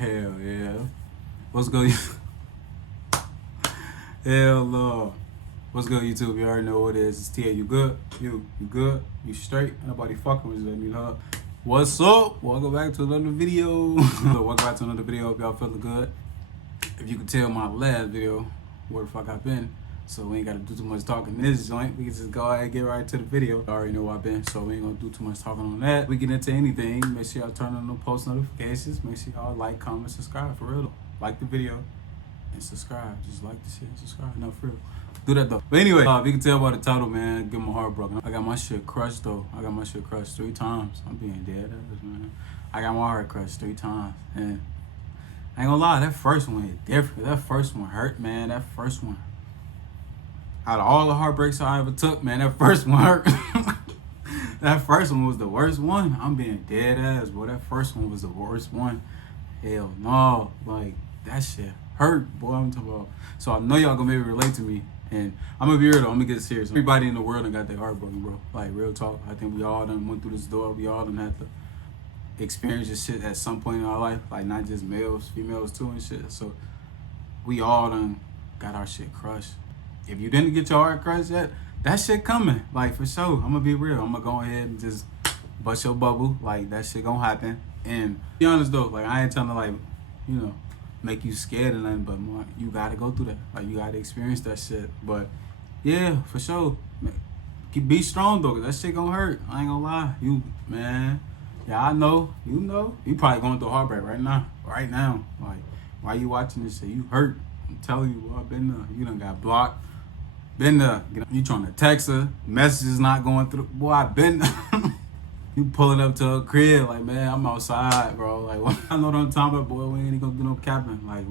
Hell yeah. What's good? Hell no. What's good, YouTube? You already know what it is. It's T.A. You good? You good? You straight? Nobody fucking with you. Let me know. What's up? Welcome back to another video. Welcome back to another video. Hope y'all feeling good. If you can tell my last video, where the fuck I've been. So we ain't gotta do too much talking in this joint. We can just go ahead and get right to the video. I already know where I've been, so we ain't gonna do too much talking on that. We get into anything. Make sure y'all turn on the post notifications. Make sure y'all like, comment, subscribe for real. Like the video and subscribe. Just like the shit and subscribe. No, for real. Do that though. But anyway, if you can tell by the title, man, get my heart broken. I got my shit crushed though. I got my shit crushed 3 times. I'm being dead ass, man. I got my heart crushed 3 times. And I ain't gonna lie, that first one is different. That first one hurt, man. That first one. Out of all the heartbreaks I ever took, man, that first one hurt. That first one was the worst one. I'm being dead ass, boy. That first one was the worst one. Hell no. Like, that shit hurt, boy. I'm talking about. So I know y'all gonna maybe relate to me. And I'm gonna be real though, I'm gonna get serious. Everybody in the world done got their heart broken, bro. Like, real talk. I think we all done went through this door. We all done had to experience this shit at some point in our life. Like, not just males, females too and shit. So we all done got our shit crushed. If you didn't get your heart crushed yet, that shit coming. Like, for sure. I'm gonna be real. I'm gonna go ahead and just bust your bubble. Like, that shit gonna happen. And be honest though, like, I ain't trying to, like, you know, make you scared or nothing, but more, you gotta go through that. Like, you gotta experience that shit. But yeah, for sure. Be strong though, 'cause that shit gonna hurt. I ain't gonna lie. You, man. Yeah, I know. You know. You probably going through a heartbreak right now. Right now. Like, why you watching this shit? You hurt. I'm telling you, boy, I've been there. You done got blocked. Been there. You trying to text her. Messages not going through. Boy, I been there. You pulling up to her crib, like, man, I'm outside, bro. Like, I know what I'm talking about, boy. We ain't gonna do no capping. Like,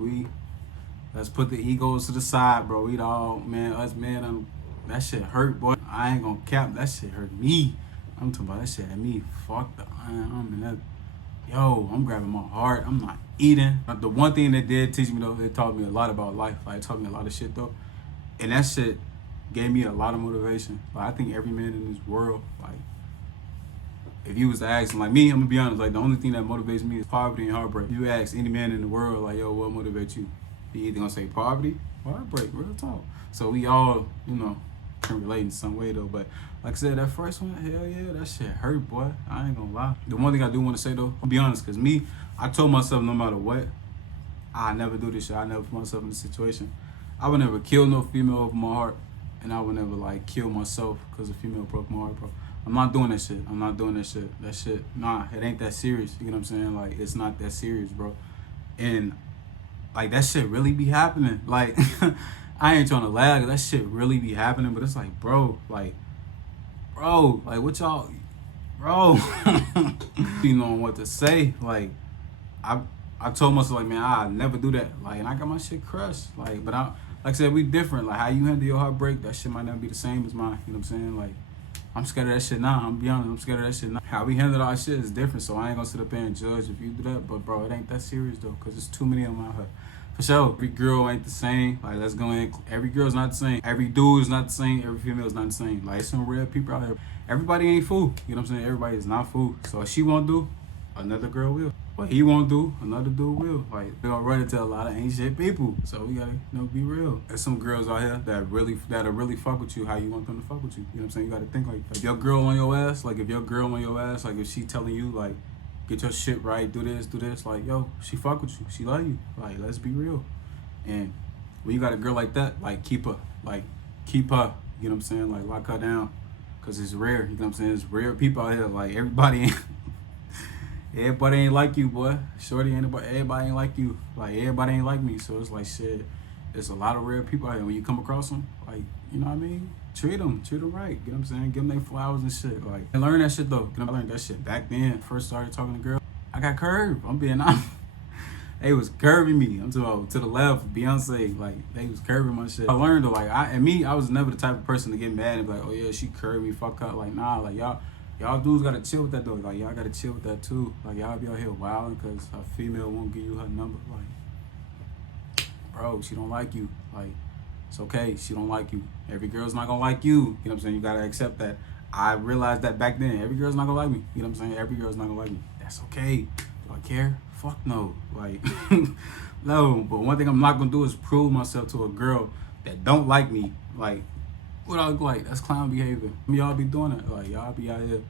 let's put the egos to the side, bro. We all, man, us, man, that shit hurt, boy. I ain't gonna cap. That shit hurt me. I'm talking about that shit had me fucked up. I'm grabbing my heart. I'm not eating. But the one thing that did teach me, though, it taught me a lot about life. Like, it taught me a lot of shit, though. And that shit gave me a lot of motivation. Like, I think every man in this world, like, if you was to ask him, like me, I'm gonna be honest, like, the only thing that motivates me is poverty and heartbreak. You ask any man in the world, like, yo, what motivates you? He either gonna say poverty or heartbreak, real talk. So we all, you know, can relate in some way though. But like I said, that first one, hell yeah, that shit hurt, boy. I ain't gonna lie. The one thing I do want to say though, I'll be honest, cause me, I told myself no matter what, I never do this shit. I never put myself in this situation. I would never kill no female over my heart, and I would never like kill myself because a female broke my heart, bro. I'm not doing that shit. I'm not doing that shit. That shit, nah, it ain't that serious. You know what I'm saying? Like, it's not that serious, bro. And like, that shit really be happening. Like, I ain't trying to lag. That shit really be happening. But it's like, bro, like what y'all, bro, you know what to say. Like, I told myself, like, man, I'll never do that. Like, and I got my shit crushed. Like, but like I said, we different. Like, how you handle your heartbreak, that shit might not be the same as mine. You know what I'm saying? Like, I'm scared of that shit now. I'm be honest, I'm scared of that shit now. How we handle our shit is different, so I ain't gonna sit up there and judge if you do that. But bro, it ain't that serious though, cause there's too many of them out here. For sure, every girl ain't the same. Like, let's go in. Every girl's not the same. Every dude is not the same. Every female is not the same. Like, some real people out here. Everybody ain't fool. You know what I'm saying? Everybody is not fool. So if she won't do, another girl will. What he won't do, another dude will. Like, we're gonna run into a lot of ain't shit people. So we gotta, you know, be real. There's some girls out here that'll really fuck with you how you want them to fuck with you. You know what I'm saying? You gotta think like that. If your girl on your ass, like if she telling you like, get your shit right, do this, like, yo, she fuck with you. She love you. Like, let's be real. And when you got a girl like that, like, keep her. You know what I'm saying? Like, lock her down. Cause it's rare. You know what I'm saying? It's rare people out here. Like, everybody ain't like you, boy. Shorty ain't everybody ain't like you. Like, everybody ain't like me. So it's like, shit, there's a lot of rare people out here. When you come across them, like, you know what I mean? Treat them right. You know what I'm saying? Give them their flowers and shit. Like, and learn that shit though. I learned that shit back then. First started talking to girls, I got curved. I'm being honest. They was curving me. I'm talking about to the left, Beyonce. Like, they was curving my shit. I learned though, like, I was never the type of person to get mad and be like, oh yeah, she curved me, fuck up. Like, nah, like, y'all dudes gotta chill with that though. Like, y'all gotta chill with that too. Like, y'all be out here wilding because a female won't give you her number. Like, bro, she don't like you. Like, it's okay, she don't like you. Every girl's not gonna like you. You know what I'm saying? You gotta accept that. I realized that back then. Every girl's not gonna like me. You know what I'm saying? Every girl's not gonna like me. That's okay. Do I care? Fuck no. Like, no. But one thing I'm not gonna do is prove myself to a girl that don't like me. Like, what I look like, that's clown behavior. Y'all be doing it. Like, y'all be out here,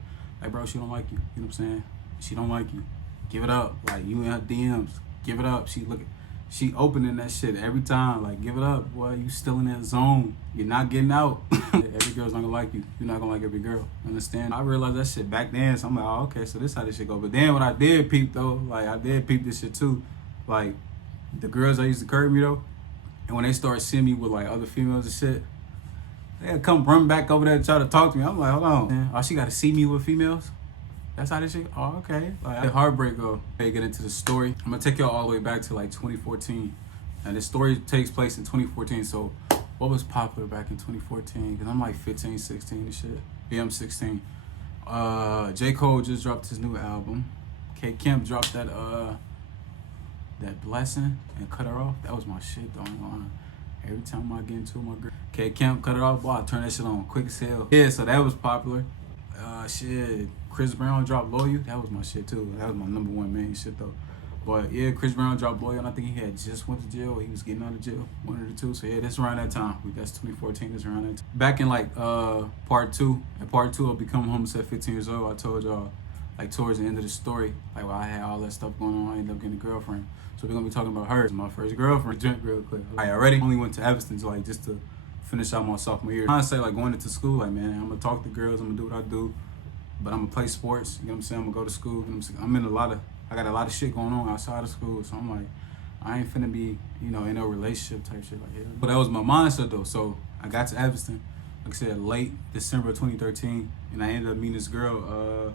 like, bro, she don't like you. You know what I'm saying? She don't like you. Give it up. Like, you in her DMs. Give it up. She opening that shit every time. Like, give it up, boy. You still in that zone. You're not getting out. Every girl's not gonna like you. You're not gonna like every girl. Understand? I realized that shit back then. So I'm like, oh, okay, so this how this shit go. But then what I did peep though, like I did peep this shit too. Like, the girls that used to curve me though, and when they started seeing me with like other females and shit, they'd come run back over there and try to talk to me. I'm like, hold on, man. Oh, she gotta see me with females? That's how this shit, oh, okay. Like, heartbreak go. Hey, get into the story. I'm gonna take y'all all the way back to like 2014. And this story takes place in 2014. So what was popular back in 2014? Cause I'm like 15, 16 and shit. Yeah, I'm 16. J. Cole just dropped his new album. K. Kemp dropped that Blessing and Cut Her Off. That was my shit though. Every time I get into my girl, K. Kemp, Cut Her Off, boy, I turn that shit on quick as hell. Yeah, so that was popular. Shit, Chris Brown dropped Loyal. That was my shit too. That was my number one main shit though. But yeah, Chris Brown dropped Loyal, and I think he had just went to jail or he was getting out of jail, one of the two. So yeah, that's around that time. That's 2014, that's around that time. Back in like part two of Become Homeless at 15 years old, I told y'all, like towards the end of the story, like while I had all that stuff going on, I ended up getting a girlfriend. So we're gonna be talking about her. It's my first girlfriend. Drink real quick. I already only went to Evanston like just to finish out my sophomore year. I say like going into school, like man, I'm gonna talk to girls, I'm gonna do what I do. But I'm gonna play sports, you know what I'm saying? I'm gonna go to school, you know what I'm saying? I got a lot of shit going on outside of school, so I'm like, I ain't finna be, you know, in no relationship type shit like that. But that was my mindset though, so I got to Evanston, like I said, late December of 2013, and I ended up meeting this girl,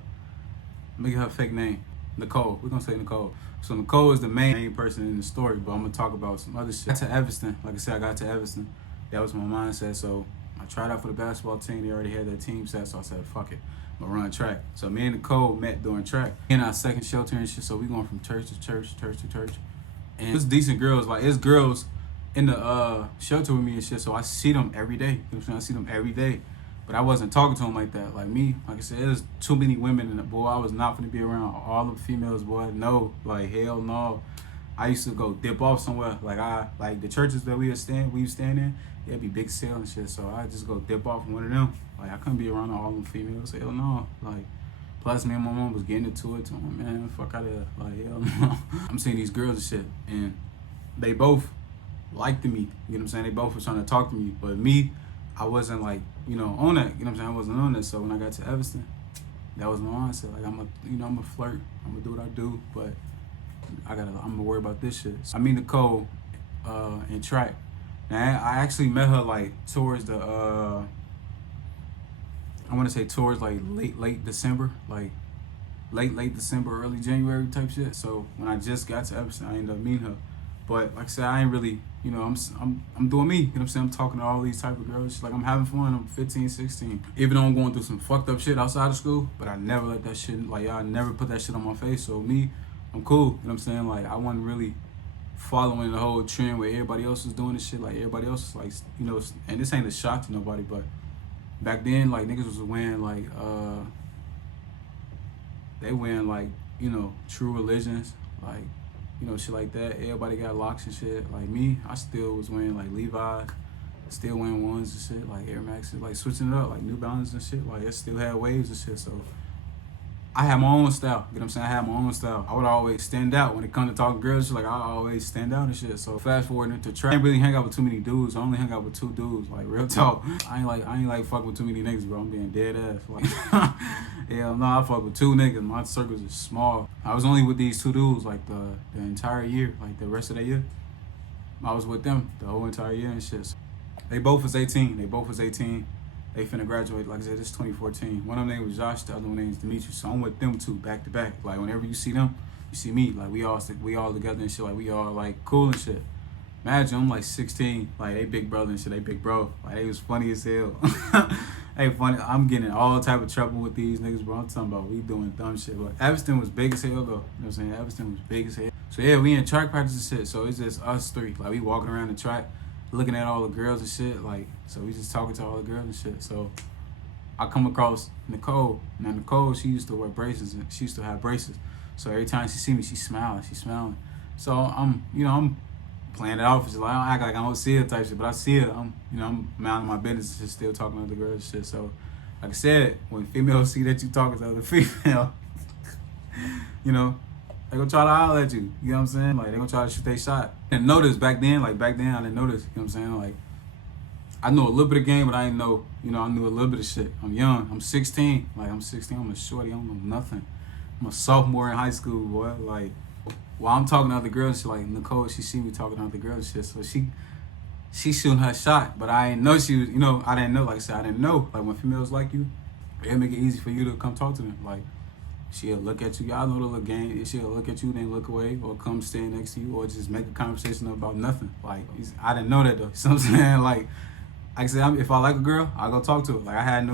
let me get her fake name, Nicole, we're gonna say Nicole. So Nicole is the main person in the story, but I'm gonna talk about some other shit. I got to Evanston, like I said, I got to Evanston, that was my mindset, so I tried out for the basketball team, they already had their team set, so I said, fuck it. I'm gonna run track. So me and Nicole met during track. In our second shelter and shit, so we going from church to church, church to church. And it's decent girls, like it's girls in the shelter with me and shit, so I see them every day. You know what I'm saying? I see them every day. But I wasn't talking to them like that. Like me, like I said, there's too many women in the boy. I was not gonna be around all the females, boy. No, like hell no. I used to go dip off somewhere. Like the churches that we used to stand in, it'd be big sale and shit. So I just go dip off in one of them. Like I couldn't be around all them females. Hell no. Like plus me and my mom was getting into it. So I'm like, man, fuck out of here. Like hell no. I'm seeing these girls and shit, and they both liked me. You know what I'm saying? They both were trying to talk to me, but me, I wasn't like, you know, on that. You know what I'm saying? I wasn't on that. So when I got to Evanston, that was my mindset. Like I'm a flirt. I'm gonna do what I do, but I'm gonna worry about this shit. So I meet Nicole in track. Now I actually met her like towards the I want to say towards like late December, like late December, early January type shit. So when I just got to Evanston, I ended up meeting her. But like I said, I ain't really, you know, I'm doing me. You know what I'm saying? I'm talking to all these type of girls. Like I'm having fun. I'm 15, 16. Even though I'm going through some fucked up shit outside of school, but I never let that shit, like y'all never put that shit on my face. So me, I'm cool. You know what I'm saying? Like I wasn't really following the whole trend where everybody else was doing this shit. Like everybody else is like, you know, and this ain't a shock to nobody, but back then, like niggas was wearing like, they wearing like, you know, true religions, like, you know, shit like that. Everybody got locks and shit. Like me, I still was wearing like Levi's, still wearing ones and shit, like Air Maxes, like switching it up, like New Balance and shit. Like I still had waves and shit. So I had my own style. You know what I'm saying? I had my own style. I would always stand out when it comes to talking girls. Like I always stand out and shit. So fast forward into track, I ain't really hang out with too many dudes. I only hang out with 2 dudes. Like real talk. I ain't like fuck with too many niggas, bro. I'm being dead ass. Like hell no, I fuck with 2 niggas. My circles is small. I was only with these 2 dudes like the entire year. Like the rest of the year, I was with them the whole entire year and shit. So they both was 18. They finna graduate, like I said, this 2014. One of them name was Josh, the other one name is Demetrius. So I'm with them 2 back to back. Like whenever you see them, you see me. Like we all together and shit. Like we all like cool and shit. Imagine I'm like 16, like they big brother and shit. They big bro. Like they was funny as hell. They funny. I'm getting in all type of trouble with these niggas, bro. I'm talking about we doing dumb shit. But Evanston was big as hell though. You know what I'm saying? Evanston was big as hell. So yeah, we in track practice and shit. So it's just us 3. Like we walking around the track, looking at all the girls and shit, like, so we just talking to all the girls and shit. So I come across Nicole. Now Nicole, she used to wear braces, and she used to have braces. So every time she see me, she's smiling. So I'm playing it off. It's like I don't act like I don't see her type shit, but I see her. I'm minding my business, just still talking to other girls and shit. So, like I said, when females see that you talking to other female, they gonna try to holler at you. You know what I'm saying? Like they gonna try to shoot their shot. And notice back then I didn't notice. You know what I'm saying? Like I know a little bit of game, but I didn't know. I knew a little bit of shit. I'm young. I'm 16. I'm 16. I'm a shorty. I don't know nothing. I'm a sophomore in high school, boy. Like while I'm talking to other girls, she like Nicole. She see me talking to other girls, shit. So she shooting her shot, but I didn't know she was. I didn't know. Like I said, I didn't know. Like when females like you, it make it easy for you to come talk to them. Like she'll look at you. Y'all know the little game. She'll look at you, then look away, or come stand next to you, or just make a conversation about nothing. Like I didn't know that though. You know what I'm saying? Like I said, if I like a girl, I'll go talk to her. Like I had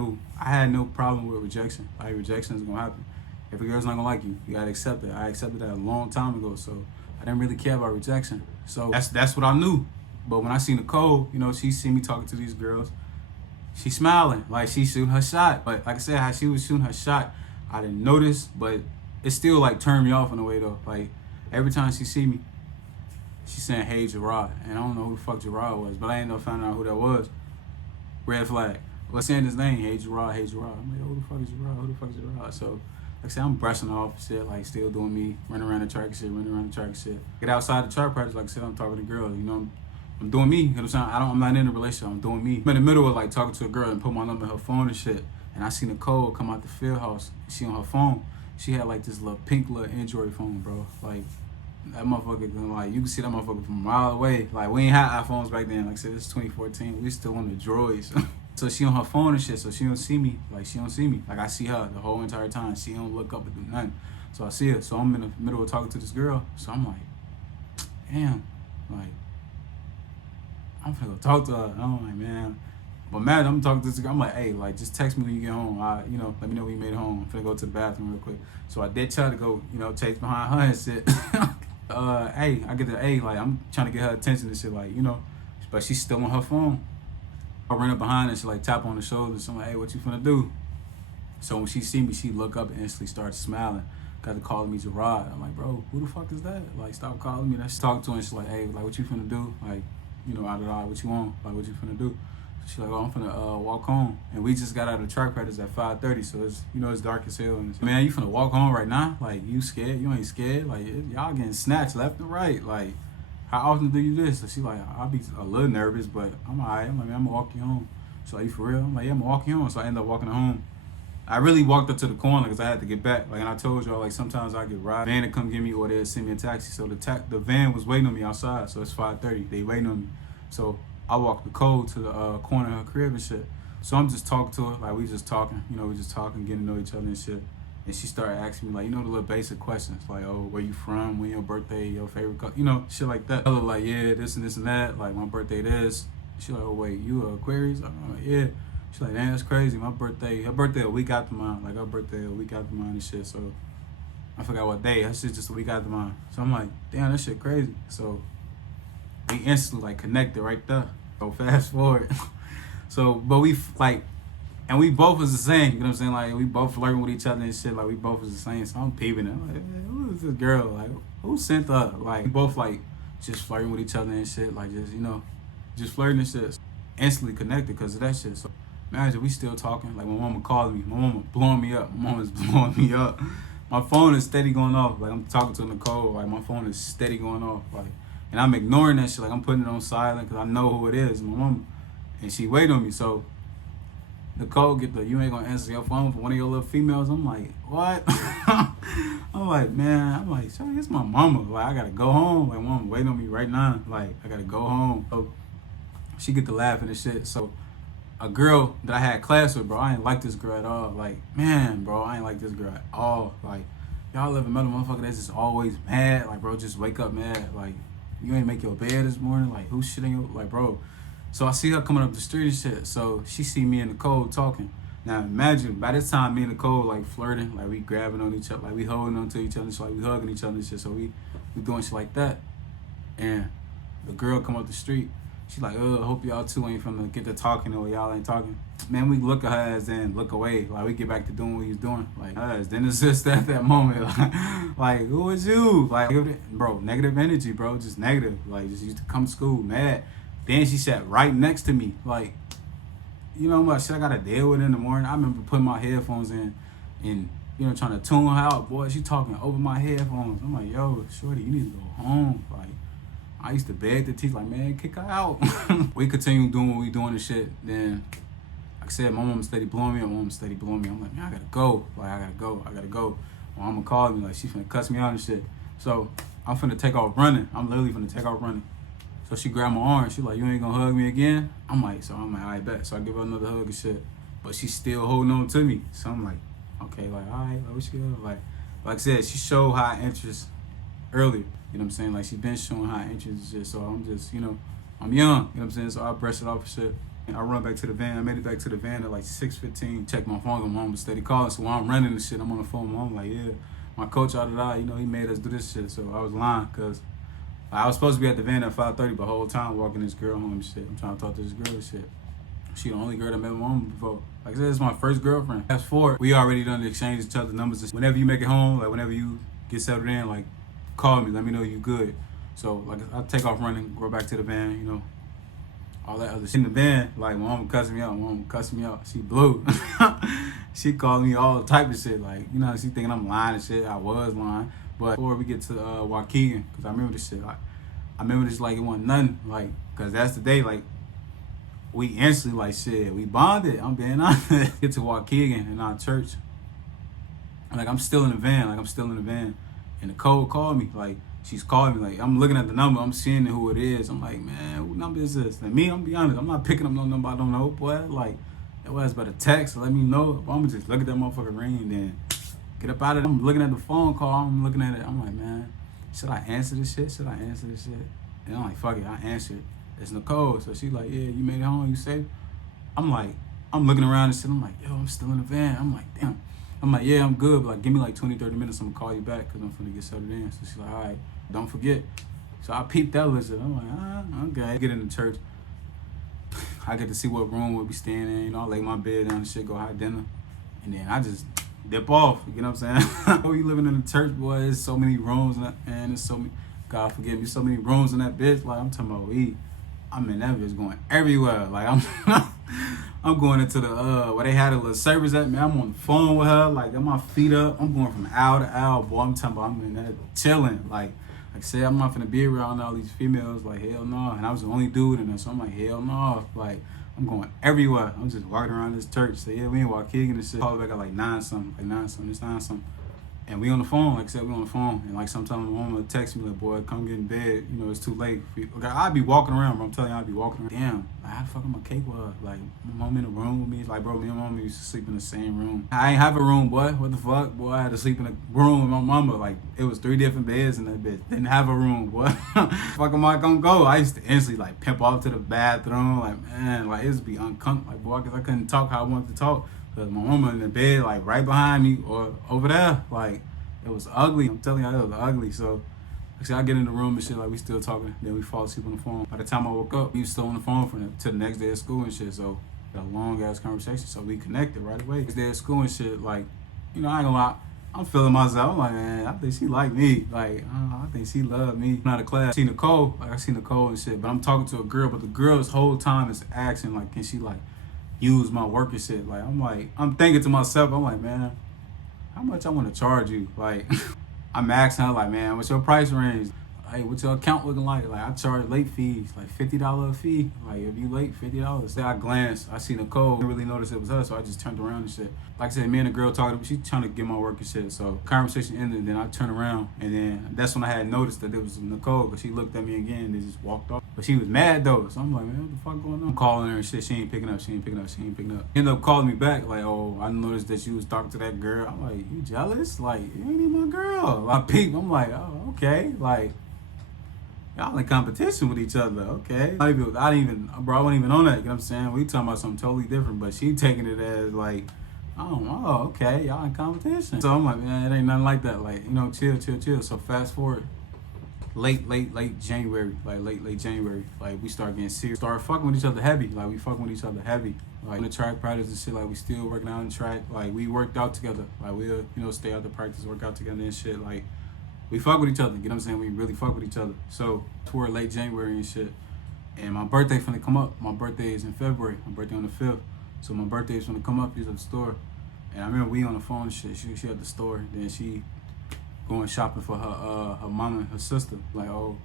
no problem with rejection. Like rejection is gonna happen. If a girl's not gonna like you, you gotta accept it. I accepted that a long time ago, so I didn't really care about rejection. So that's what I knew. But when I see Nicole, she see me talking to these girls, she's smiling, like she's shooting her shot. But like I said, how she was shooting her shot, I didn't notice, but it still like turned me off in a way though. Like every time she see me, she's saying, "Hey Gerard," and I don't know who the fuck Gerard was, but I ain't never found out who that was. Red flag. Well, saying his name, "Hey Gerard, hey Gerard." I'm like, "Who the fuck is Gerard? Who the fuck is Gerard?" So like I said, I'm brushing off shit, like still doing me, running around the track and shit. Get outside the track practice, like I said, I'm talking to girls, I'm doing me, you know what I'm saying? I'm not in a relationship, I'm doing me. I'm in the middle of like talking to a girl and put my number in her phone and shit. And I see Nicole come out the field house, she on her phone. She had like this little pink little Android phone, bro. Like that motherfucker, like you can see that motherfucker from a mile away. Like we ain't had iPhones back then, like I said, it's 2014, we still on the droids. So she on her phone and shit, so she don't see me. Like I see her the whole entire time. She don't look up and do nothing. So I see her. So I'm in the middle of talking to this girl. So I'm like, damn, like I'm finna go talk to her. I'm like, man. But man, I'm talking to this girl. I'm like, hey, like just text me when you get home. Let me know when you made it home. I'm finna go to the bathroom real quick. So I did try to go, chase behind her and shit. Hey, I get the like I'm trying to get her attention and shit, like, but she's still on her phone. I run up behind her and she like tap on the shoulder. So I'm like, hey, what you finna do? So when she see me, she look up and instantly starts smiling. Got to calling me Gerard. I'm like, bro, who the fuck is that? Like, stop calling me. She's talking to her and she's like, hey, like, what you finna do? Like, what you want? Like, what you finna do? She's like, oh, I'm finna walk home. And we just got out of the track practice at 5:30, so it's, it's dark as hell. And man, you finna walk home right now? Like, you scared? You ain't scared? Like, y'all getting snatched left and right. Like, how often do you do this? So she like, I'll be a little nervous, but I'm all right. I'm like, man, I'm gonna walk you home. She's like, you for real? I'm like, yeah, I'm gonna walk you home. So I end up walking her home. I really walked up to the corner because I had to get back. Like, and I told y'all, like, sometimes I get ride van to come get me or they'll send me a taxi. So the van was waiting on me outside. So it's 5:30. They waiting on me. So I walked the code to the corner of her crib and shit. So I'm just talking to her. Like, we just talking. We just talking, getting to know each other and shit. And she started asking me, like, the little basic questions. Like, oh, where you from? When your birthday? Your favorite color? Shit like that. I was like, yeah, this and this and that. Like, my birthday this. She like, oh, wait, you Aquarius? I'm like, yeah. She's like, damn, that's crazy. Her birthday a week after mine. Like, her birthday a week after mine and shit. So I forgot what day. Her shit just a week after mine. So I'm like, damn, that shit crazy. So we instantly, like, connected right there. So fast forward. So, but we, like, and we both was the same, you know what I'm saying? Like, we both flirting with each other and shit. Like, we both was the same. So I'm peeping it. I'm like, hey, who is this girl? Like, who sent her? Like, we both, like, just flirting with each other and shit. Like, just, just flirting and shit. Instantly connected because of that shit. So imagine we still talking. Like, my mama calling me. My mama blowing me up. My mama's blowing me up. My phone is steady going off. Like, I'm talking to Nicole. Like, my phone is steady going off. Like, and I'm ignoring that shit. Like, I'm putting it on silent because I know who it is. My mama. And she waiting on me. So Nicole get you ain't gonna answer your phone for one of your little females. I'm like, what? I'm like, man, sorry, it's my mama. Like, I gotta go home. Like, mama waiting on me right now. Like, I gotta go home. So she get to laughing and shit. So a girl that I had class with, bro, I ain't like this girl at all. Like, man, bro, I ain't like this girl at all. Like, y'all ever met a motherfucker that's just always mad? Like, bro, just wake up mad. Like, you ain't make your bed this morning. Like, who's shitting you? Like, bro. So I see her coming up the street and shit. So she see me and Nicole talking. Now imagine, by this time, me and Nicole like flirting, like we grabbing on each other, like we holding on to each other, so like we hugging each other and shit. So we doing shit like that. And the girl come up the street. She like, hope y'all two ain't finna get to talking or y'all ain't talking. Man, we look at her ass and look away. Like, we get back to doing what he's doing. Like, us. Then it's just at that moment. Like, who is you? Like, bro, negative energy, bro. Just negative. Like, just used to come to school mad. Then she sat right next to me. Like, you know how much shit I gotta deal with in the morning? I remember putting my headphones in and, you know, trying to tune her out. Boy, she talking over my headphones. I'm like, yo, shorty, you need to go home. Like, I used to beg the teacher, like, man, kick her out. We continue doing what we doing and shit. Then, like I said, my mom steady blowing me. I'm like, man, I gotta go. Like, I gotta go. My mama called me, like, she finna cuss me out and shit. So, I'm finna take off running. I'm literally finna take off running. So she grabbed my arm. She like, you ain't gonna hug me again? I'm like, all right, bet. So I give her another hug and shit. But she's still holding on to me. So I'm like, okay, like, all right, like, what she got? Like I said, she showed high interest earlier. You know what I'm saying? Like, she been showing high interest and shit. So I'm just, you know, I'm young. You know what I'm saying? So I brush it off and shit. And I run back to the van. I made it back to the van at like 6:15. Check my phone. My mom was steady calling. So while I'm running and shit, I'm on the phone. I'm like, yeah, my coach out of that, you know, he made us do this shit. So I was lying because I was supposed to be at the van at 5:30, but the whole time walking this girl home and shit. I'm trying to talk to this girl and shit. She the only girl that met my mom before. Like I said, it's my first girlfriend. Fast forward, we already done exchange each other numbers. Whenever you make it home, like whenever you get settled in, like call me, let me know you good. So like I take off running, go back to the van, you know, all that other shit. In the van, like my mom cussing me out. She blew. She called me all type of shit. Like, you know, she thinking I'm lying and shit. I was lying. But before we get to Waukegan, because I remember this shit, like, I remember this like it wasn't nothing, like, because that's the day, like, we instantly, like, shit, we bonded. I'm being honest. Get to Waukegan in our church. And, like, I'm still in the van. And the code called me. Like, she's calling me. Like, I'm looking at the number. I'm seeing who it is. I'm like, man, what number is this? And me, I'm be honest, I'm not picking up no number I don't know, boy. Like, it was but a text. Let me know. I'm just look at that motherfucker ring, then get up out of it. I'm looking at the phone call. I'm looking at it. I'm like, man, should I answer this shit? And I'm like, fuck it, I answered. It's Nicole. So she like, yeah, you made it home, you safe? I'm like, I'm looking around and shit. I'm like, yo, I'm still in the van. I'm like, damn. I'm like, yeah, I'm good, but like, give me like 20, 30 minutes. I'm gonna call you back because I'm finna get settled in. So she's like, all right, don't forget. So I peeped that list. I'm like, okay. Get in the church. I get to see what room we'll be staying in. You know, I lay my bed down and shit, go have dinner. And then I just dip off. You know what I'm saying? Oh, you living in the church, boy. There's so many rooms, and there's so many, God forgive me, so many rooms in that bitch. Like, I'm talking about weed. I'm in that bitch going everywhere. Like, I'm going into the where they had a little service at me. I'm on the phone with her, like, got my feet up. I'm going from aisle to aisle, boy. I'm talking about I'm in that chilling. Like I said, I'm not finna be around all these females. Like, hell no. And I was the only dude in there, so I'm like, hell no. Like, I'm going everywhere. I'm just walking around this church. So yeah, we in Waukegan and shit. Call back at like 9 something. It's 9 something. And we on the phone, like I said, we on the phone. And like sometimes my mom would text me like, boy, come get in bed. You know, it's too late. Okay, I'd be walking around, bro. I'm telling you, I'd be walking around. Damn, like, how the fuck am I cake with her? Like, my mom in the room with me. Like, bro, me and my mom used to sleep in the same room. I ain't have a room, boy. What the fuck? Boy, I had to sleep in a room with my mama. Like, it was 3 different beds in that bitch. Didn't have a room, boy. Fuck am I gonna go? I used to instantly, like, pimp off to the bathroom. Like, man, like, it used to be uncomfortable. Like, boy, because I couldn't talk how I wanted to talk. Because my mama in the bed, like, right behind me or over there. Like, it was ugly. I'm telling you, it was ugly. So, actually, I get in the room and shit, like, we still talking. Then we fall asleep on the phone. By the time I woke up, we was still on the phone to the next day of school and shit. So, got a long-ass conversation. So, we connected right away. Next day of school and shit, like, you know, I ain't gonna lie. I'm feeling myself. I'm like, man, I think she like me. Like, I think she loved me. I'm out of class. I see Nicole and shit. But I'm talking to a girl. But the girl this whole time is asking, like, can she, like, use my work and shit? Like, I'm thinking to myself, I'm like, man, how much I want to charge you? Like, I'm asking her, like, man, what's your price range? Hey, what's your account looking like? Like, I charge late fees, like $50 a fee. Like, if you late, $50. Then I glanced, I see Nicole, didn't really notice it was her, so I just turned around and shit. Like I said, me and the girl talking, she's trying to get my work and shit. So conversation ended, then I turned around, and then that's when I had noticed that it was Nicole, because she looked at me again and they just walked off. But she was mad though, so I'm like, man, what the fuck going on? I'm calling her and shit, she ain't picking up. Ended up calling me back, like, oh, I noticed that she was talking to that girl. I'm like, you jealous? Like, you ain't even my girl. I peeped, I'm like, oh, okay, like, y'all in competition with each other, okay? I wasn't even on that, you know what I'm saying? We talking about something totally different, but she taking it as like, oh, okay, y'all in competition. So I'm like, man, it ain't nothing like that. Like, you know, chill. So fast forward, late January, like late January, like we start getting serious, start fucking with each other heavy, like we fucking with each other heavy, like in the track practice and shit, like we still working out in the track, like we worked out together, like we'll, you know, stay out the practice, work out together and shit, like we fuck with each other, you know what I'm saying? We really fuck with each other. So toward late January and shit, and my birthday finna come up. My birthday is in February. My birthday on the 5th. So my birthday is finna come up. He's at the store. And I remember we on the phone and shit. She at the store. Then she going shopping for her mama and her sister. Like, oh,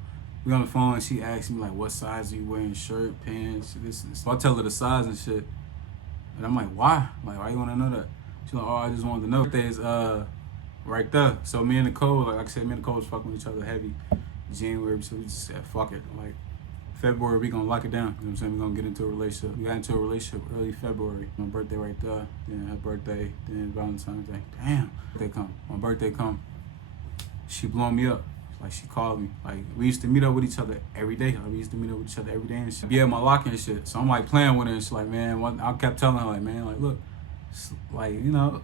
we on the phone and she asked me like, what size are you wearing? Shirt, pants, this and this. So I tell her the size and shit. And I'm like, why? Like, why you wanna know that? She's like, oh, I just wanted to know. Birthday is right there. So me and Nicole, like I said, me and Nicole was fucking with each other heavy. January, so we just said, fuck it. Like, February, we gonna lock it down. You know what I'm saying? We gonna get into a relationship. We got into a relationship early February. My birthday right there. Then her birthday. Then Valentine's Day. Damn. Birthday come. My birthday come. She blowing me up. Like, she called me. Like, we used to meet up with each other every day. Like, we used to meet up with each other every day and shit. Yeah, my locker and shit. So I'm like playing with her and she's like, man, I kept telling her, like, man, like, look, like, you know,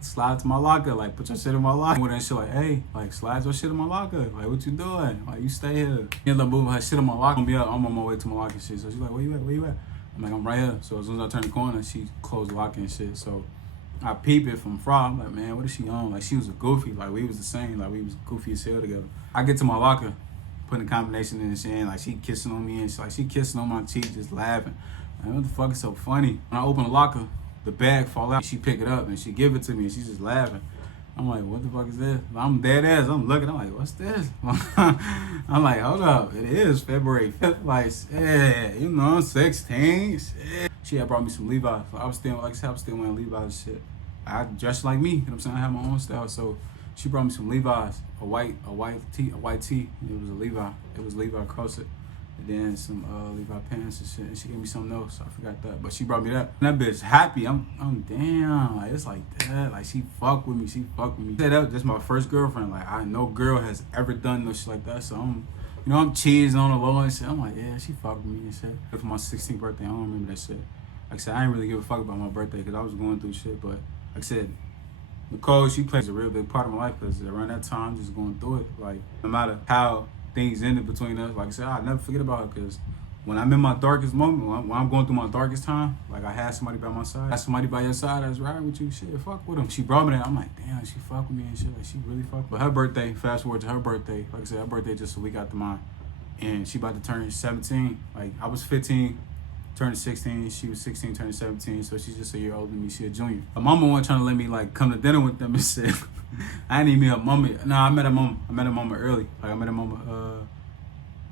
slide to my locker, like put your shit in my locker. With her and shit, like, hey, like slide your shit in my locker. Like, what you doing? Like, you stay here. She ended up moving her shit in my locker. I'm on my way to my locker and shit. So she's like, where you at? Where you at? I'm like, I'm right here. So as soon as I turn the corner, she closed the locker and shit. So I peep it from far. I'm like, man, what is she on? Like, she was a goofy. Like, we was the same. Like, we was goofy as hell together. I get to my locker, putting a combination in and shit, and like she kissing on me and she, like she kissing on my cheek, just laughing. Like, what the fuck is so funny? When I open the locker, the bag fall out. She pick it up and she give it to me and she's just laughing. I'm like, what the fuck is this? I'm dead ass. I'm looking. I'm like, what's this? I'm like, hold up. It is February 5th. Like, shit, you know, 16. Shit. She had brought me some Levi's. I was still, like I said, I was still wearing Levi's and shit. I dressed like me. You know what I'm saying? I had my own style. So she brought me some Levi's, a white tee. It was a Levi. It was Levi across it. And then some Levi pants and shit. And she gave me something else. I forgot that. But she brought me that. And that bitch happy. I'm damn. Like, it's like that. Like, she fuck with me. She fuck with me. That's my first girlfriend. Like, no girl has ever done no shit like that. So I'm cheesing on the low and shit. I'm like, yeah, she fuck with me and shit. For my 16th birthday, I don't remember that shit. Like I said, I didn't really give a fuck about my birthday because I was going through shit. But like I said, Nicole, she plays a real big part of my life because around that time, just going through it. Like, no matter how things ended between us, like I said, I'll never forget about it because when I'm in my darkest moment, when I'm going through my darkest time, like I had somebody by my side. I had somebody by your side that's riding with you, shit, fuck with them. She brought me that. I'm like, damn, she fuck with me and shit. Like, she really fuck with me. But her birthday, fast forward to her birthday, like I said, her birthday just a week after mine. And she about to turn 17. Like, I was 15. Turning 16, she was 16, turning 17, so she's just a year older than me. She a junior. Her mama wasn't trying to let me like come to dinner with them and shit. I didn't even meet her mama. Nah, I met her mama early. Like, I met her mama.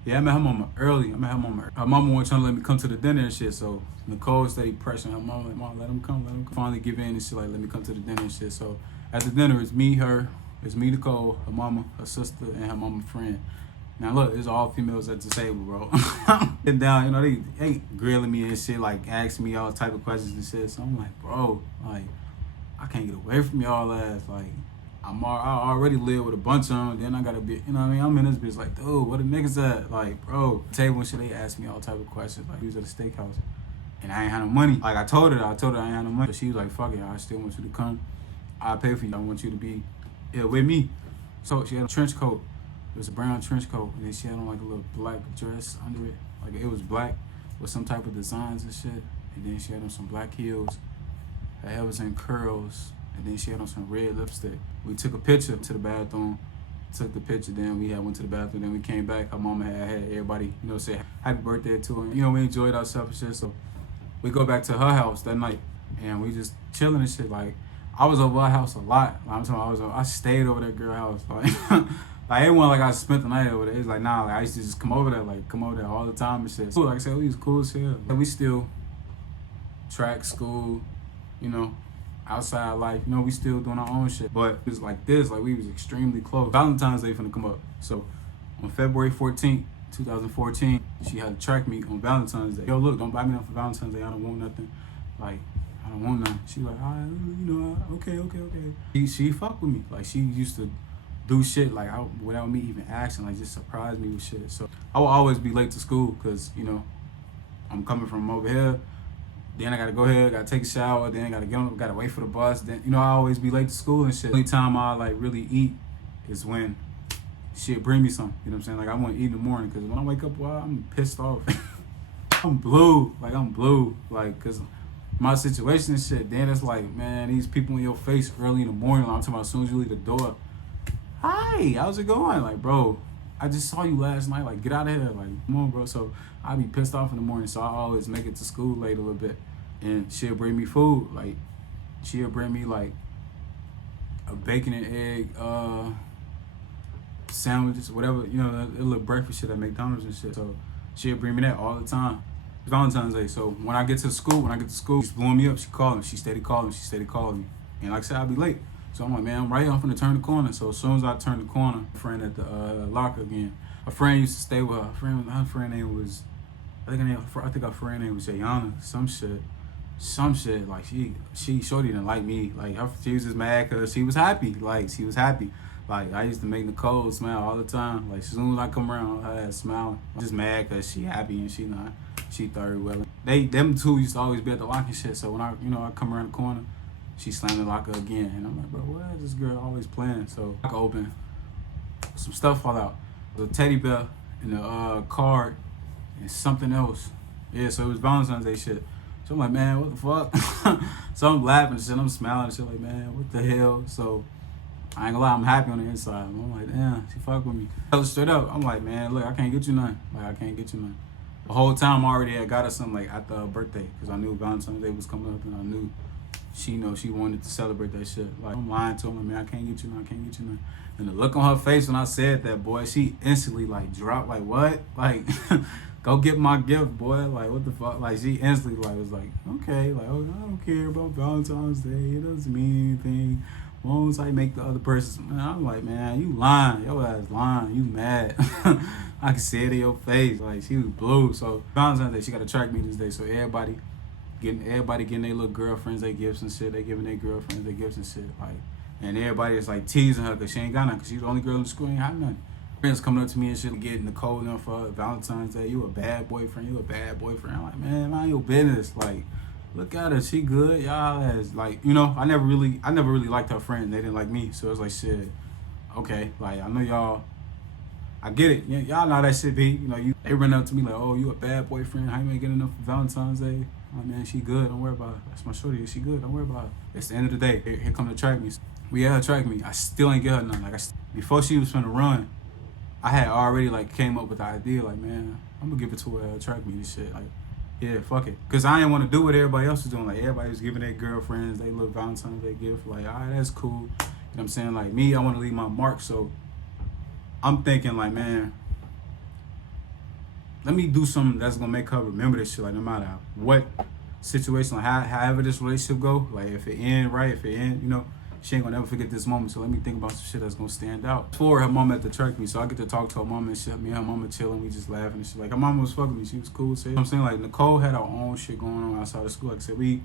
I met her mama early. Her mama wasn't trying to let me come to the dinner and shit. So Nicole steady pressuring her mama, like, mom, let him come. Finally give in and shit, like, let me come to the dinner and shit. So at the dinner, it's me, Nicole, her mama, her sister, and her mama friend. Now look, it's all females at the table, bro. Get down, you know, they ain't grilling me and shit, like asking me all type of questions and shit. So I'm like, bro, like, I can't get away from y'all ass. Like, I already live with a bunch of them. Then I gotta be, you know what I mean? I'm in this bitch like, dude, where the niggas at? Like, bro, table and shit, they ask me all type of questions. Like, we was at a steakhouse and I ain't had no money. Like, I told her I ain't had no money. But she was like, fuck it, I still want you to come. I'll pay for you. I want you to be here with me. So she had a trench coat. It was a brown trench coat, and then she had on like a little black dress under it. Like, it was black with some type of designs and shit. And then she had on some black heels. Her hair was in curls. And then she had on some red lipstick. We took a picture to the bathroom. Took the picture, then we went to the bathroom. Then we came back. Her mama had everybody, you know, say happy birthday to her. You know, we enjoyed ourselves and shit. So we go back to her house that night, and we just chilling and shit. Like, I was over her house a lot. Like, I'm talking, I stayed over that girl house. Like. Like, it wasn't like I spent the night over there. It's like, nah, like, I used to just come over there all the time and shit. So, like I said, we was cool as hell. Like, we still track, school, you know, outside life. You know, we still doing our own shit. But it was like this, like, we was extremely close. Valentine's Day finna come up. So, on February 14th, 2014, she had a track meet on Valentine's Day. Yo, look, don't buy me nothing for Valentine's Day. I don't want nothing. Like, I don't want nothing. She like, all right, you know, okay. She fuck with me. Like, she used to do shit like without me even asking, like, just surprise me with shit. So I will always be late to school because, you know, I'm coming from over here. Then I gotta go here, gotta take a shower. Then I gotta get on, gotta wait for the bus. Then, you know, I always be late to school and shit. The only time I like really eat is when she'll bring me some. You know what I'm saying? Like I want to eat in the morning because when I wake up, well, I'm pissed off. I'm blue. Like, cause my situation and shit. Then it's like, man, these people in your face early in the morning. Like, I'm talking about as soon as you leave the door. Hi, how's it going? Like, bro, I just saw you last night. Like, get out of here. Like, come on, bro. So I be pissed off in the morning. So I always make it to school late a little bit. And she'll bring me food. Like, she'll bring me like a bacon and egg sandwiches, whatever, you know, a little breakfast shit at McDonald's and shit. So she'll bring me that all the time. Valentine's Day. So when I get to school, she's blowing me up. She calling. She steady calling me. And like I said, I'll be late. So I'm like, man, I'm right here. I'm finna turn the corner. So as soon as I turn the corner, a friend at the locker again. A friend used to stay with her. Her friend name was, I think her friend name was Jayana. Some shit. Like she shorty didn't like me. Like she was just mad because she was happy. Like I used to make Nicole smile all the time. Like as soon as I come around, her ass smiling. I'm just mad because she happy and she not. She third wheeling. Them two used to always be at the locker shit. So when I come around the corner, she slammed the locker again. And I'm like, bro, what is this girl always playing? So I open, some stuff fall out. The teddy bear and the card and something else. Yeah, so it was Valentine's Day shit. So I'm like, man, what the fuck? So I'm laughing and shit. I'm smiling and shit like, man, what the hell? So I ain't gonna lie, I'm happy on the inside. I'm like, damn, she fuck with me. So straight up, I'm like, man, look, I can't get you none. The whole time already I got her something like after her birthday because I knew Valentine's Day was coming up and I knew she wanted to celebrate that shit. Like I'm lying to her, man, I can't get you none. And the look on her face when I said that, boy, she instantly like dropped, like what? Like go get my gift, boy. Like what the fuck? Like she instantly like was like, okay, like oh, I don't care about Valentine's Day. It doesn't mean anything. Once I make the other person, man, I'm like, man, you lying. Your ass lying. You mad. I can see it in your face. Like, she was blue. So, Valentine's Day, she got to track me this day. So, everybody getting their little girlfriends their gifts and shit. They giving their girlfriends their gifts and shit. Like, and everybody is, like, teasing her because she ain't got nothing. Because she's the only girl in the school ain't have nothing. Friends coming up to me and shit, getting Nicole and for Valentine's Day. You a bad boyfriend. I'm like, man, mind your business. Like, look at her, she good. Y'all has like, you know, I never really liked her friend. They didn't like me, so it was like shit. Okay, like I know y'all. I get it. Y'all know that shit be. You know, they run up to me like, oh, you a bad boyfriend. How you ain't getting enough for Valentine's Day? I'm like, man, she good. Don't worry about it. That's my shorty. She good. Don't worry about it. It's the end of the day. Here come to track me. We had her track me. I still ain't get her nothing. Like before she was finna run, I had already like came up with the idea like, man, I'm gonna give it to her. Track me this shit. Like. Yeah, fuck it. Because I didn't want to do what everybody else was doing. Like, everybody was giving their girlfriends, they little Valentine's Day gift. Like, all right, that's cool. You know what I'm saying? Like, me, I want to leave my mark. So, I'm thinking, like, man, let me do something that's going to make her remember this shit. Like, no matter what situation, like, however this relationship go, like, if it end right, if it end, you know, she ain't gonna never forget this moment. So let me think about some shit that's gonna stand out. For her mama at the track me, so I get to talk to her mama and shit. Me and her mama chilling, we just laughing and shit. Like her mama was fucking me, she was cool. So, you know what I'm saying? Like Nicole had our own shit going on outside of school. Like I said, we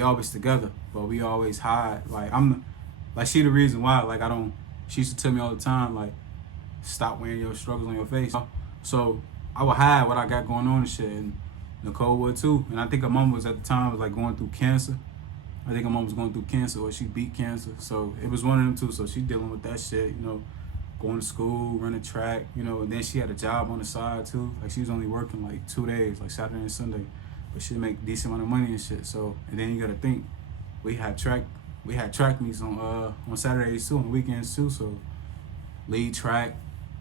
always together, but we always hide. Like she the reason why. Like she used to tell me all the time, like, stop wearing your struggles on your face. So I would hide what I got going on and shit. And Nicole would too. And I think her mama was at the time was like going through cancer. I think her mom was going through cancer or she beat cancer. So it was one of them two. So she dealing with that shit, you know, going to school, running track, you know, and then she had a job on the side too. Like she was only working like 2 days, like Saturday and Sunday. But she make decent amount of money and shit. So, and then you gotta think, we had track meets on Saturdays too, on the weekends too. So lead track,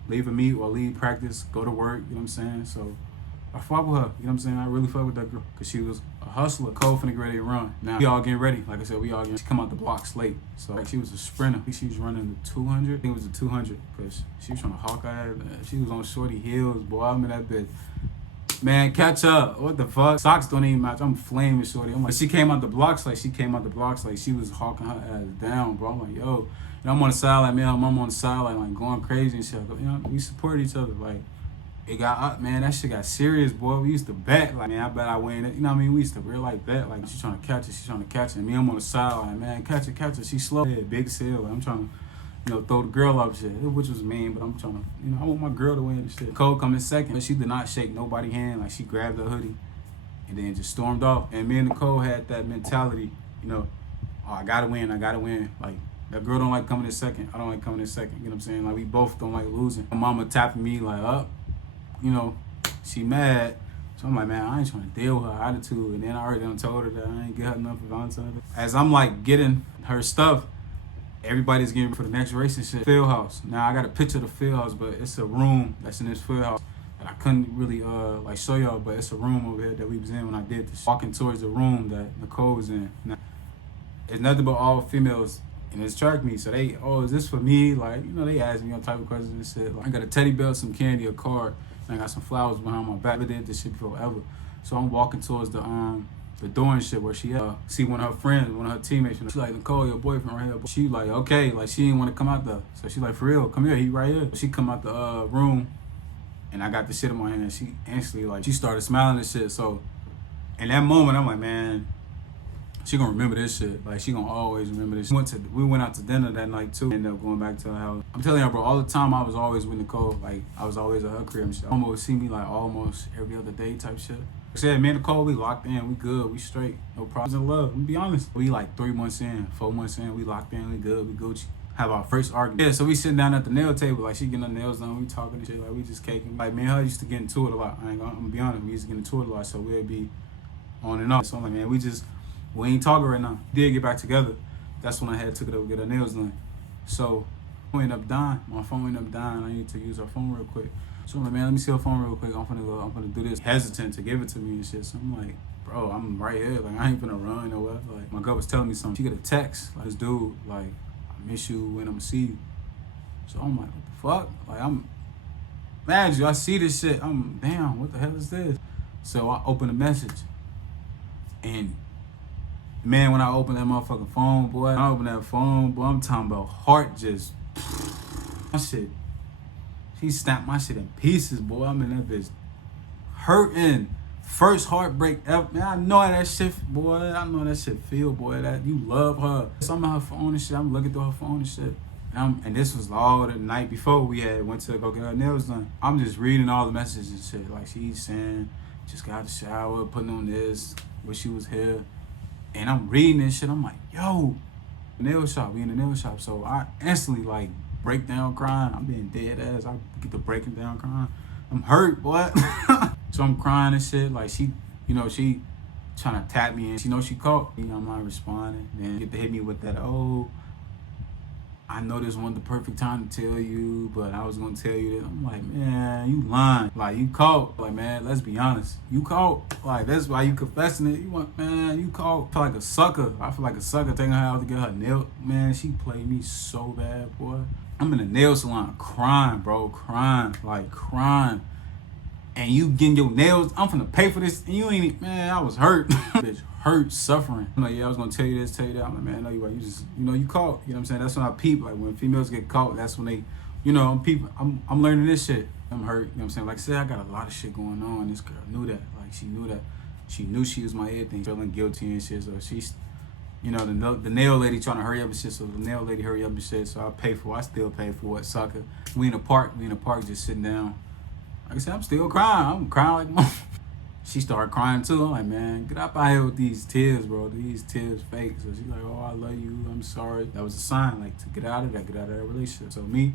leave a meet or lead practice, go to work, you know what I'm saying? So I fuck with her, you know what I'm saying? I really fuck with that girl because she was a hustler. Cole finna get ready to run. Now, we all getting ready. Like I said, she come out the blocks late. So like, she was a sprinter. I think she was running the 200. I think it was the 200 because she was trying to hawk eye. She was on shorty heels, boy. I'm in that bitch. Man, catch up. What the fuck? Socks don't even match. I'm flaming shorty. I'm like, she came out the blocks like she was hawking her ass down, bro. I'm like, yo. You know, I'm on the sideline, man. I'm on the sideline, like going crazy and shit. You know, we support each other, like. It got up, man. That shit got serious, boy. We used to bet, like, man, I bet I win it. You know what I mean? We used to real like bet, like, she's trying to catch it. And me, I'm on the sideline, man, catch it. She slow. Yeah, big sale. Like, I'm trying to, you know, throw the girl up shit, which was mean, but I'm trying to, you know, I want my girl to win and shit. Cole come in second, but she did not shake nobody's hand. Like, she grabbed her hoodie and then just stormed off. And me and Nicole had that mentality, you know, oh, I gotta win. Like, That girl don't like coming in second. I don't like coming in second. You know what I'm saying? Like we both don't like losing. My mama tapping me like up, you know, she mad. So I'm like, man, I ain't trying to deal with her attitude. And then I already done told her that I ain't get her enough for Valentine's Day. As I'm like getting her stuff, everybody's getting for the next race and shit. Field house. Now I got a picture of the field house, but it's a room that's in this field house that I couldn't really like show y'all, but it's a room over here that we was in when I did this. Walking towards the room that Nicole was in. Now, it's nothing but all females. And it's tracked me, so they, oh, is this for me? Like, you know, they ask me all type of questions and shit. Like, I got a teddy belt, some candy, a card, and I got some flowers behind my back. I did this shit before ever. So I'm walking towards the door and shit where she see one of her friends, one of her teammates. She's like, Nicole, your boyfriend right here. She like, okay, like she didn't want to come out there. So she like, for real, come here, he right here. She come out the room, and I got the shit in my hand. She instantly like, she started smiling and shit. So in that moment, I'm like, man, she gonna remember this shit. Like, she gonna always remember this. We went out to dinner that night too. Ended up going back to her house. I'm telling you, bro, all the time I was always with Nicole. Like, I was always at her crib and shit. Almost see me like almost every other day type shit. I said, me and Nicole, we locked in, we good, we straight, no problems in love. Let me be honest. We like 3 months in, 4 months in, we locked in, we good, we Gucci. Have our first argument. Yeah, so we sitting down at the nail table, like she getting her nails done, we talking and shit, like we just caking. Like me and her used to get into it a lot. I'm gonna be honest, we used to get into it a lot, so we'd be on and off. So I'm like, man, we ain't talking right now. We did get back together. That's when I had took it up to get her nails done. So my phone ended up dying. My phone ended up dying. I need to use her phone real quick. So I'm like, man, let me see her phone real quick. I'm gonna do this. Hesitant to give it to me and shit. So I'm like, bro, I'm right here. Like, I ain't finna run or whatever. Like, my girl was telling me something. She get a text, like, this dude, like, I miss you when I'm gonna see you. So I'm like, what the fuck? Like, I'm mad you. I see this shit. I'm, damn, what the hell is this? So I open the message. And man, when I open that motherfucking phone, boy, I'm talking about heart just, my shit. She snapped my shit in pieces, boy. I'm in that bitch hurting. First heartbreak ever. Man, I know how that shit, boy. I know how that shit feel, boy. That you love her. So I'm on her phone and shit. I'm looking through her phone and shit. And this was all the night before we went to go get her nails done. I'm just reading all the messages and shit. Like, she's saying, just got out the shower, putting on this, wish she was here. And I'm reading this shit. I'm like, yo, nail shop. We in the nail shop. So I instantly like break down crying. I'm being dead ass. I get to breaking down crying. I'm hurt, boy. So I'm crying and shit. Like, she, you know, she trying to tap me and she knows she caught. You know, I'm not responding. Then get to hit me with that, oh, I know this wasn't the perfect time to tell you, but I was gonna tell you this. I'm like, man, you lying. Like, you caught. Like, man, let's be honest. You caught. Like, that's why you confessing it. You want, man, you caught. I feel like a sucker. I feel like a sucker taking her out to get her nail. Man, she played me so bad, boy. I'm in the nail salon crying, bro, crying, like crying. And you getting your nails, I'm finna pay for this, and you ain't even, man, I was hurt. Bitch, hurt, suffering. I'm like, yeah, I was gonna tell you this, tell you that. I'm like, man, no, you right, you just, you know, you caught. You know what I'm saying? That's when I peep, like when females get caught, that's when they, you know, I'm learning this shit. I'm hurt, you know what I'm saying? Like I said, I got a lot of shit going on. This girl knew that. Like, she knew that. She knew she was my everything, feeling guilty and shit, so she's, you know, the nail lady trying to hurry up and shit, so the nail lady hurry up and shit, so I still pay for it, sucker. We in the park just sitting down. Like I said, I'm still crying. I'm crying like mom. She started crying too. I'm like, man, get up out here with these tears, bro. These tears fake. So she's like, oh, I love you. I'm sorry. That was a sign, like, to get out of that relationship. So me,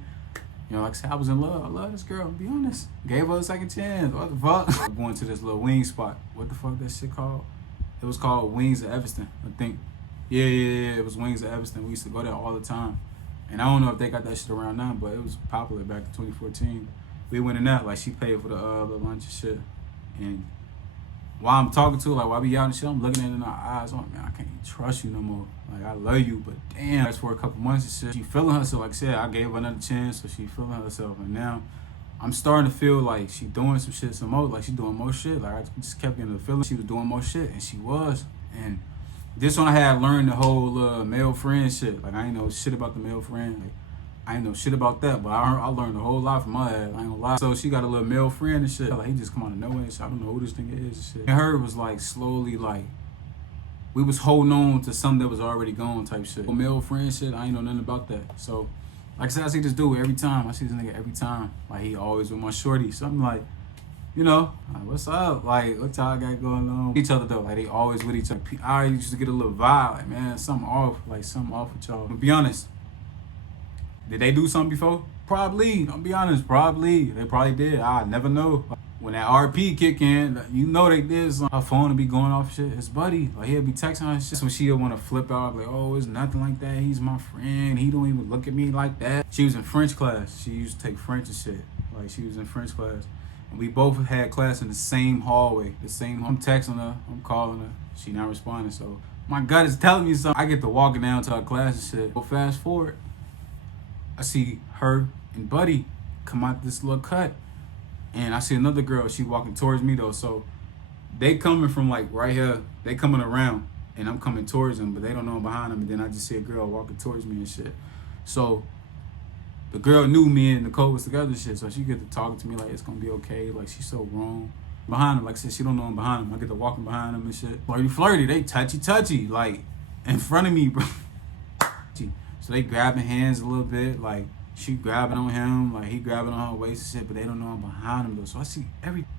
you know, like I said, I was in love. I love this girl, to be honest. Gave her a second chance. What the fuck? I'm going to this little wing spot. What the fuck that shit called? It was called Wings of Evanston, I think. Yeah. It was Wings of Evanston. We used to go there all the time. And I don't know if they got that shit around now, but it was popular back in 2014. We went in there, like, she paid for the lunch and shit. And while I'm talking to her, like, while we out and shit, I'm looking at her in her eyes. I'm like, man, I can't even trust you no more. Like, I love you, but damn. That's for a couple months and shit. She feeling herself. Like I said, I gave her another chance, so she feeling herself. And now I'm starting to feel like she doing some shit some more. Like, she doing more shit. Like, I just kept getting the feeling she was doing more shit, and she was. And this one I had learned the whole male friend shit. Like, I ain't know shit about the male friend. Like, I ain't know shit about that, but I learned a whole lot from her ass. I ain't gonna lie. So she got a little male friend and shit. Like, he just come out of nowhere and shit. I don't know who this nigga is and shit. And her was like slowly, like, we was holding on to something that was already gone type shit. Male friend shit, I ain't know nothing about that. So, like I said, I see this dude every time. I see this nigga every time. Like, he always with my shorty. So I'm like, you know, like, what's up? Like, what y'all got going on? Each other though, like, they always with each other. I used to get a little vibe, like, man, something off with y'all. To be honest, Did they do something before? Probably. I'll be honest, probably. They probably did. I never know. When that RP kick in, you know they did something. Her phone will be going off shit. His buddy, like he'll be texting her and shit. So she'll want to flip out, like, oh, it's nothing like that. He's my friend. He don't even look at me like that. She was in French class. She used to take French and shit. Like she was in French class. And we both had class in the same hallway. I'm texting her, I'm calling her. She not responding. So my gut is telling me something. I get to walking down to her class and shit. Go fast forward. I see her and Buddy come out this little cut. And I see another girl, she walking towards me though. So they coming from like right here, they coming around and I'm coming towards them, but they don't know I'm behind them. And then I just see a girl walking towards me and shit. So the girl knew me and Nicole was together and shit. So she get to talking to me like it's gonna be okay. Like she's so wrong. Behind him, like I said, she don't know I'm behind him. I get to walking behind him and shit. Flirty, they touchy, like in front of me, bro. So they grabbing hands a little bit, like she grabbing on him, like he grabbing on her waist and shit, but they don't know I'm behind him though. So I see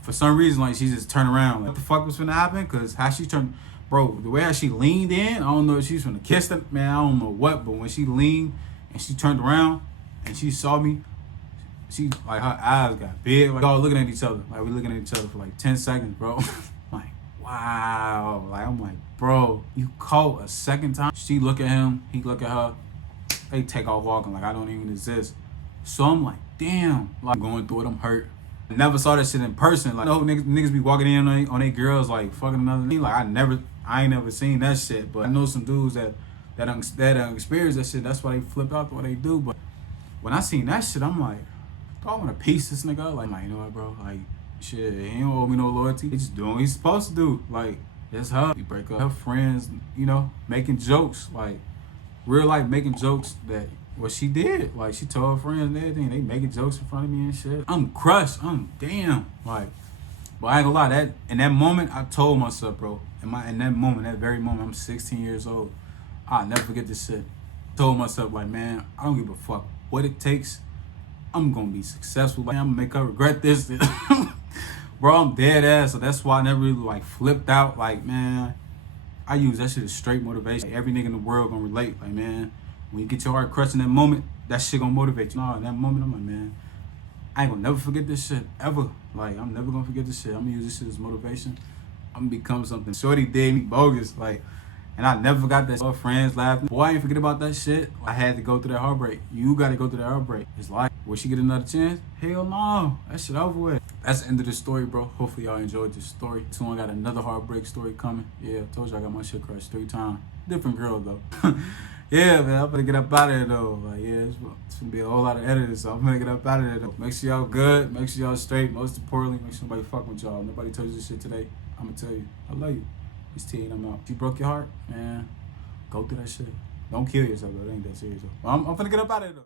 for some reason, like she just turned around. Like, what the fuck was finna happen? Cause how she turned, bro, the way how she leaned in, I don't know if she was finna kiss them, man, I don't know what, but when she leaned and she turned around and she saw me, she, like her eyes got big, like all looking at each other. Like we looking at each other for like 10 seconds, bro. Like, wow. Like I'm like, bro, you caught a second time? She look at him, he look at her. They take off walking like I don't even exist. So I'm like, damn, like going through it, I'm hurt. I never saw that shit in person. Like, no niggas be walking in on they girls like fucking another nigga. Like I ain't never seen that shit. But I know some dudes that experience that shit. That's why they flip out the way they do. But when I seen that shit, I'm like, do I want to piece this nigga up? Like, you know what, bro? Like, shit, he don't owe me no loyalty. He just doing what he's supposed to do. Like, it's her. We break up. Her friends, you know, making jokes. Like, real life making jokes that what she did. Like, she told her friends and everything. They making jokes in front of me and shit. I'm crushed. I'm damn. Like, but I ain't gonna lie. That in that moment, I told myself, bro. In that very moment, I'm 16 years old. I'll never forget this shit. Told myself, like, man, I don't give a fuck what it takes. I'm gonna be successful. Like, I'm gonna make her regret this. Bro, I'm dead ass. So that's why I never really like flipped out. Like, man, I use that shit as straight motivation. Like, every nigga in the world gonna relate. Like, man, when you get your heart crushed in that moment, that shit gonna motivate you. No, in that moment, I'm like, man, I ain't gonna never forget this shit ever. Like, I'm never gonna forget this shit. I'm gonna use this shit as motivation. I'm gonna become something. Shorty did me bogus. Like, and I never got that shit. Friends laughing. Boy, I ain't forget about that shit. I had to go through that heartbreak. You gotta go through that heartbreak. It's like, will she get another chance? Hell no. That shit over with. That's the end of the story, bro. Hopefully y'all enjoyed this story. Soon I got another heartbreak story coming. Yeah, I told you I got my shit crushed 3 times. Different girl though. Yeah, man, I'm gonna get up out of here though. Like, yeah, it's gonna be a whole lot of editing, so I'm gonna get up out of there though. Make sure y'all good. Make sure y'all straight. Most importantly, make sure nobody fuck with y'all. Nobody told you this shit today. I'm gonna tell you. I love you. It's T and I'm out. If you broke your heart, man, go through that shit. Don't kill yourself, though. It ain't that serious, though. I'm finna get up out of here, though.